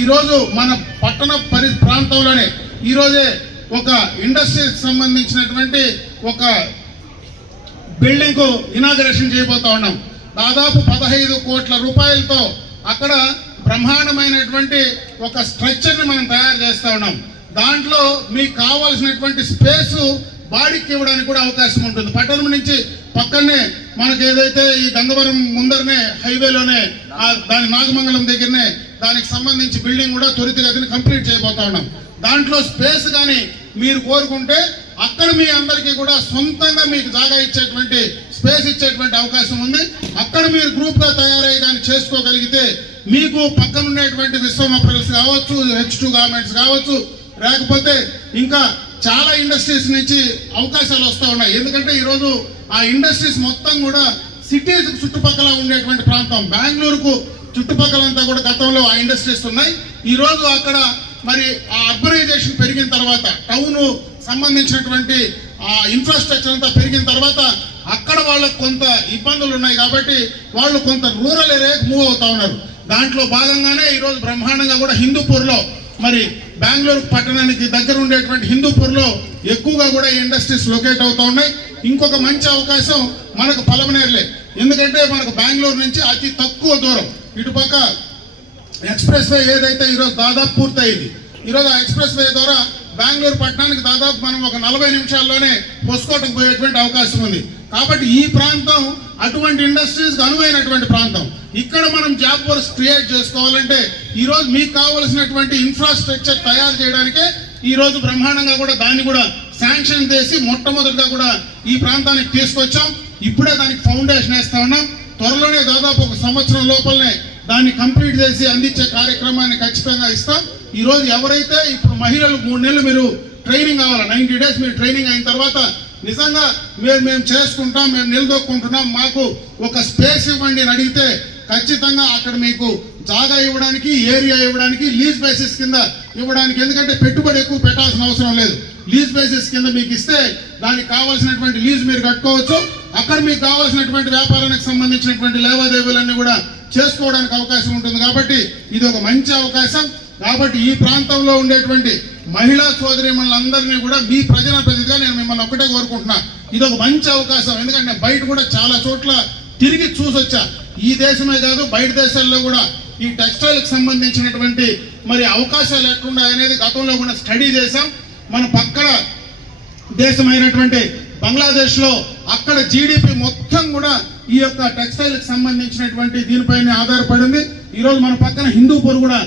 ఈరోజు మన పట్టణ ప్రాంతంలోనే ఈరోజే ఒక ఇండస్ట్రీకి సంబంధించినటువంటి ఒక బిల్డింగ్ కు ఇనాగరేషన్ చేయబోతా ఉన్నాం. దాదాపు 15 కోట్ల రూపాయలతో అక్కడ బ్రహ్మాండమైనటువంటి ఒక స్ట్రక్చర్ ని మనం తయారు చేస్తా ఉన్నాం. దాంట్లో మీకు కావాల్సినటువంటి స్పేస్ బాడీకి ఇవ్వడానికి కూడా అవకాశం ఉంటుంది. పట్టణం నుంచి పక్కనే మనకి ఏదైతే ఈ గంగవరం ముందరనే హైవేలోనే దాని నాగమంగళం దగ్గరనే దానికి సంబంధించి బిల్డింగ్ కూడా త్వరితగతిని కంప్లీట్ చేయబోతా ఉన్నాం. దాంట్లో స్పేస్ కానీ మీరు కోరుకుంటే అక్కడ మీ అందరికీ కూడా సొంతంగా మీకు జాగా ఇచ్చేటువంటి స్పేస్ ఇచ్చేటువంటి అవకాశం ఉంది. అక్కడ మీరు గ్రూప్ గా తయారయ్యి దాన్ని చేసుకోగలిగితే మీకు పక్కన ఉండేటువంటి విశ్వం అప్రల్స్ కావచ్చు, H2 గార్మెంట్స్ కావచ్చు, లేకపోతే ఇంకా చాలా ఇండస్ట్రీస్ నుంచి అవకాశాలు వస్తూ ఉన్నాయి. ఎందుకంటే ఈరోజు ఆ ఇండస్ట్రీస్ మొత్తం కూడా సిటీస్ చుట్టుపక్కల ఉండేటువంటి ప్రాంతం. బెంగళూరుకు చుట్టుపక్కలంతా కూడా గతంలో ఆ ఇండస్ట్రీస్ ఉన్నాయి. ఈరోజు అక్కడ మరి ఆ అర్బనైజేషన్ పెరిగిన తర్వాత, టౌన్ సంబంధించినటువంటి ఆ ఇన్ఫ్రాస్ట్రక్చర్ అంతా పెరిగిన తర్వాత అక్కడ వాళ్ళకు కొంత ఇబ్బందులు ఉన్నాయి కాబట్టి వాళ్ళు కొంత రూరల్ ఏరియాకి మూవ్ అవుతా ఉన్నారు. దాంట్లో భాగంగానే ఈరోజు బ్రహ్మాండంగా కూడా హిందూపూర్లో మరి బెంగళూరు పట్టణానికి దగ్గర ఉండేటువంటి హిందూపూర్లో ఎక్కువగా కూడా ఇండస్ట్రీస్ లొకేట్ అవుతా ఉన్నాయి. ఇంకొక మంచి అవకాశం మనకు పలమనేరులే. ఎందుకంటే మనకు బెంగళూరు నుంచి అతి తక్కువ దూరం ఇటుపక్క ఎక్స్ప్రెస్ వే ఏదైతే ఈరోజు దాదాపు పూర్తయింది. ఈరోజు ఆ ఎక్స్ప్రెస్ వే ద్వారా బెంగళూరు పట్టణానికి దాదాపు మనం ఒక 40 నిమిషాల్లోనే పొసుకోవటం పోయేటువంటి అవకాశం ఉంది. కాబట్టి ఈ ప్రాంతం అటువంటి ఇండస్ట్రీస్ అనువైనటువంటి ప్రాంతం. ఇక్కడ మనం జాబ్ వర్క్స్ క్రియేట్ చేసుకోవాలంటే ఈరోజు మీకు కావలసినటువంటి ఇన్ఫ్రాస్ట్రక్చర్ తయారు చేయడానికే ఈరోజు బ్రహ్మాండంగా కూడా దాన్ని కూడా శాంక్షన్ చేసి మొట్టమొదటిగా కూడా ఈ ప్రాంతానికి తీసుకొచ్చాం. ఇప్పుడే దానికి ఫౌండేషన్ వేస్తా ఉన్నాం. త్వరలోనే దాదాపు ఒక సంవత్సరం లోపలనే దాన్ని కంప్లీట్ చేసి అందించే కార్యక్రమాన్ని ఖచ్చితంగా ఇస్తాం. ఈరోజు ఎవరైతే ఇప్పుడు మహిళలు 3 నెలలు మీరు ట్రైనింగ్ కావాలి, 90 డేస్ మీరు ట్రైనింగ్ అయిన తర్వాత నిజంగా మేము చేసుకుంటాం, మేము నిలదొక్కుంటున్నాం, మాకు ఒక స్పేస్ ఇవ్వండి అని అడిగితే ఖచ్చితంగా అక్కడ మీకు జాగా ఇవ్వడానికి, ఏరియా ఇవ్వడానికి, లీజ్ బేసిస్ కింద ఇవ్వడానికి. ఎందుకంటే పెట్టుబడి ఎక్కువ పెట్టాల్సిన అవసరం లేదు. లీజ్ బేసిస్ కింద మీకు ఇస్తే దానికి కావాల్సినటువంటి లీజ్ మీరు కట్టుకోవచ్చు. అక్కడ మీకు కావాల్సినటువంటి వ్యాపారానికి సంబంధించినటువంటి లావాదేవీలన్నీ కూడా చేసుకోవడానికి అవకాశం ఉంటుంది. కాబట్టి ఇది ఒక మంచి అవకాశం. కాబట్టి ఈ ప్రాంతంలో ఉండేటువంటి మహిళా సోదరీమణులందరినీ కూడా మీ ప్రజాప్రతినిధిగా నేను మిమ్మల్ని ఒక్కటే కోరుకుంటున్నా, ఇది ఒక మంచి అవకాశం. ఎందుకంటే బయట కూడా చాలా చోట్ల తిరిగి చూసొచ్చా. ఈ దేశమే కాదు బయట దేశాల్లో కూడా ఈ టెక్స్టైల్ కి సంబంధించినటువంటి మరి అవకాశాలు ఎట్లున్నాయి అనేది గతంలో కూడా స్టడీ చేశాం. మన పక్కన దేశమైనటువంటి బంగ్లాదేశ్ లో అక్కడ జీడిపి మొత్తం కూడా ఈ యొక్క టెక్స్టైల్ కి సంబంధించినటువంటి దీనిపైన ఆధారపడింది. ఈరోజు మన పక్కన హిందూపూర్ కూడా